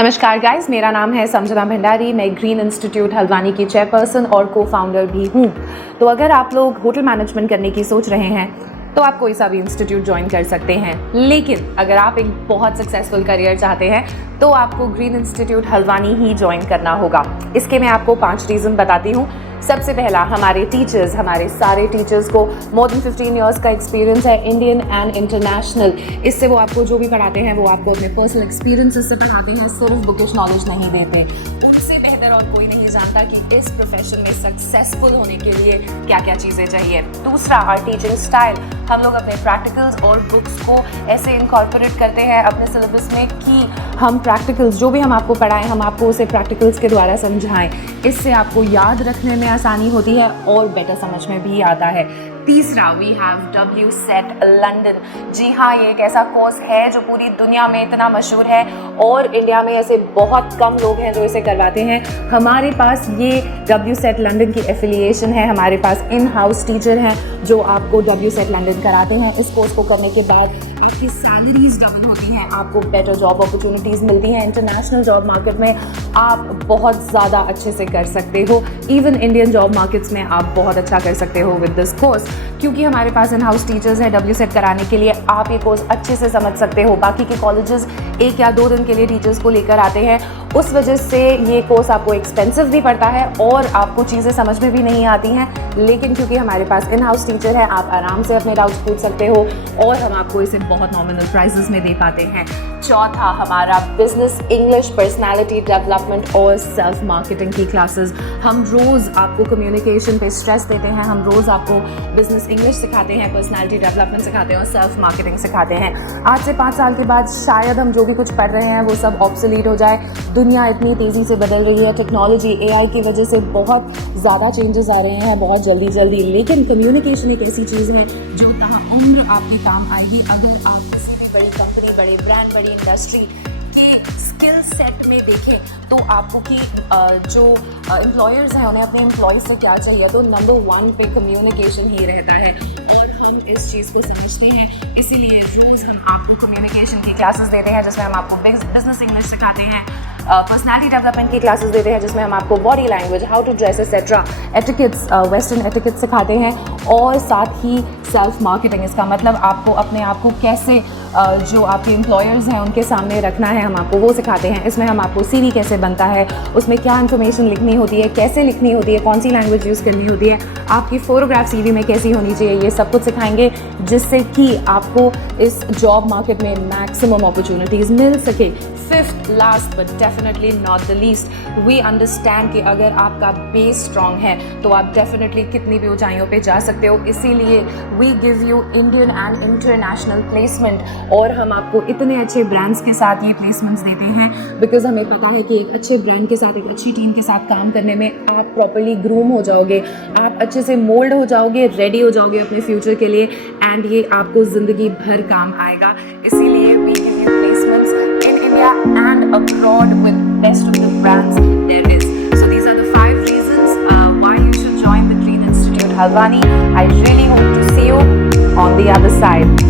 नमस्कार गाइस, मेरा नाम है संजना भंडारी। मैं ग्रीन इंस्टीट्यूट हल्द्वानी की चेयरपर्सन और को-फाउंडर भी हूँ। तो अगर आप लोग होटल मैनेजमेंट करने की सोच रहे हैं तो आप कोई सा भी इंस्टीट्यूट ज्वाइन कर सकते हैं, लेकिन अगर आप एक बहुत सक्सेसफुल करियर चाहते हैं तो आपको ग्रीन इंस्टीट्यूट हल्द्वानी ही ज्वाइन करना होगा। इसके मैं आपको 5 रीज़न बताती हूँ। सबसे पहला, हमारे सारे टीचर्स को मोर देन 15 इयर्स का एक्सपीरियंस है, इंडियन एंड इंटरनेशनल। इससे वो आपको जो भी पढ़ाते हैं वो आपको अपने पर्सनल एक्सपीरियंसेस से पढ़ाते हैं, सिर्फ बुकिश नॉलेज नहीं देते। उनसे बेहतर और कोई नहीं जानता कि इस प्रोफेशन में सक्सेसफुल होने के लिए क्या क्या चीज़ें चाहिए। दूसरा, आवर टीचिंग स्टाइल। हम लोग अपने प्रैक्टिकल्स और बुक्स को ऐसे इनकॉर्पोरेट करते हैं अपने सिलेबस में कि हम प्रैक्टिकल्स जो भी हम आपको पढ़ाएं, हम आपको उसे प्रैक्टिकल्स के द्वारा समझाएं। इससे आपको याद रखने में आसानी होती है और बेटर समझ में भी आता है। तीसरा, वी हैव WSET लंदन। जी हाँ, ये एक ऐसा कोर्स है जो पूरी दुनिया में इतना मशहूर है और इंडिया में ऐसे बहुत कम लोग हैं जो इसे करवाते हैं। हमारे पास ये WSET लंदन की एफिलिएशन है। हमारे पास इन हाउस टीचर हैं जो आपको WSET लंदन कराते हैं। इस कोर्स को करने के बाद आपकी सैलरीज डबल होती हैं, आपको बेटर जॉब अपॉर्चुनिटीज़ मिलती हैं। इंटरनेशनल जॉब मार्केट में आप बहुत ज़्यादा अच्छे से कर सकते हो। इवन इंडियन जॉब मार्केट्स में आप बहुत अच्छा कर सकते हो विद दिस कोर्स, क्योंकि हमारे पास इन हाउस टीचर्स हैं। WSET कराने के लिए आप ये कोर्स अच्छे से समझ सकते हो। बाकी के कॉलेजेस 1 या 2 दिन के लिए टीचर्स को लेकर आते हैं, उस वजह से ये कोर्स आपको एक्सपेंसिव भी पड़ता है और आपको चीज़ें समझ में भी नहीं आती हैं। लेकिन क्योंकि हमारे पास इन हाउस टीचर है, आप आराम से अपने डाउट्स पूछ सकते हो और हम आपको इसे बहुत नॉमिनल प्राइजेस में दे पाते हैं। चौथा, हमारा बिजनेस इंग्लिश, पर्सनालिटी डेवलपमेंट और सेल्फ मार्केटिंग की क्लासेस। हम रोज़ आपको कम्युनिकेशन पे स्ट्रेस देते हैं, हम रोज़ आपको बिजनेस इंग्लिश सिखाते हैं, पर्सनालिटी डेवलपमेंट सिखाते हैं और सेल्फ मार्केटिंग सिखाते हैं। आज से 5 साल के बाद शायद हम जो भी कुछ पढ़ रहे हैं वो सब ऑब्सोलीट हो जाए। दुनिया इतनी तेज़ी से बदल रही है, टेक्नोलॉजी AI की वजह से बहुत ज़्यादा चेंजेस आ रहे हैं, बहुत जल्दी। लेकिन कम्युनिकेशन एक ऐसी चीज़ है जो ताउम्र आपके काम आएगी। अगर आप किसी भी बड़ी कंपनी, बड़े ब्रांड, बड़ी इंडस्ट्री के स्किल सेट में देखें तो आपको कि जो एम्प्लॉयर्स हैं उन्हें अपने एम्प्लॉयज़ से क्या चाहिए, तो नंबर 1 पे कम्युनिकेशन ही रहता है और हम इस चीज़ को समझते हैं। इसीलिए रोज़ हम आपको कम्युनिकेशन की क्लासेस देते हैं जिसमें हम आपको बिजनेस इंग्लिश सिखाते हैं, पर्सनालिटी डेवलपमेंट की क्लासेस देते हैं जिसमें हम आपको body language, how to dress etcetera, etiquettes, western etiquettes सिखाते हैं और साथ ही सेल्फ मार्केटिंग। इसका मतलब आपको अपने आप को कैसे जो आपके एम्प्लॉयर्स हैं उनके सामने रखना है, हम आपको वो सिखाते हैं। इसमें हम आपको CV कैसे बनता है, उसमें क्या इन्फॉर्मेशन लिखनी होती है, कैसे लिखनी होती है, कौन सी लैंग्वेज यूज़ करनी होती है, आपकी फ़ोटोग्राफ CV में कैसी होनी चाहिए, ये सब कुछ सिखाएंगे जिससे कि आपको इस जॉब मार्केट में मैक्सिमम अपॉर्चुनिटीज़ मिल सके। Fifth, last but definitely not the least, we understand कि अगर आपका बेस स्ट्रॉन्ग है तो आप डेफिनेटली कितनी भी ऊंचाइयों पे जा सकते हो। इसीलिए we give you Indian and international placement और हम आपको इतने अच्छे ब्रांड्स के साथ ये प्लेसमेंट्स देते हैं बिकॉज हमें पता है कि एक अच्छे ब्रांड के साथ, एक अच्छी टीम के साथ काम करने में आप प्रॉपर्ली ग्रूम हो जाओगे, आप अच्छे से मोल्ड हो जाओगे, रेडी हो जाओगे अपने फ्यूचर के लिए एंड ये आपको ज़िंदगी भर काम आएगा। इसीलिए we give you placements and abroad with best of the brands there is. So these are the 5 reasons why you should join the Green Institute Haldwani. I really hope to see you on the other side.